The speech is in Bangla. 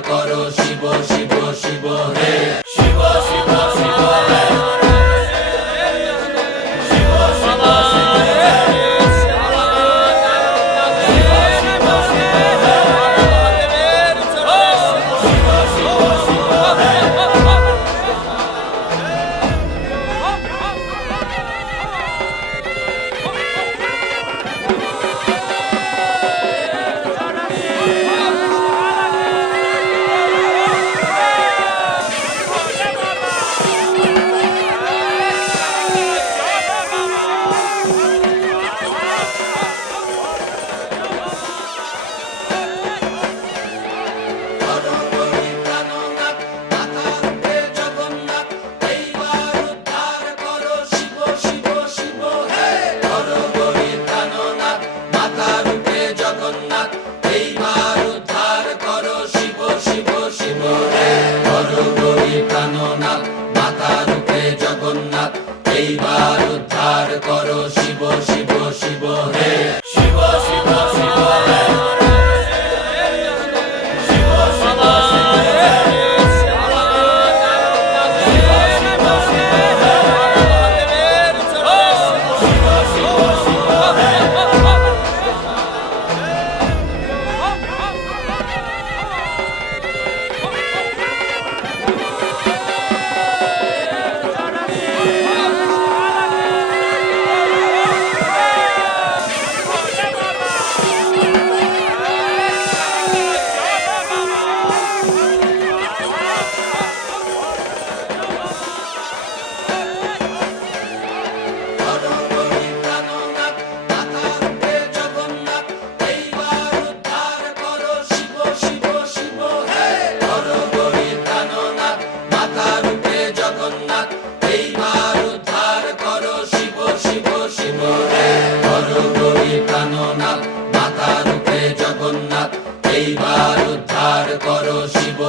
করো শিব উদ্ধার করো শিব শিব শিব হে। করো শিব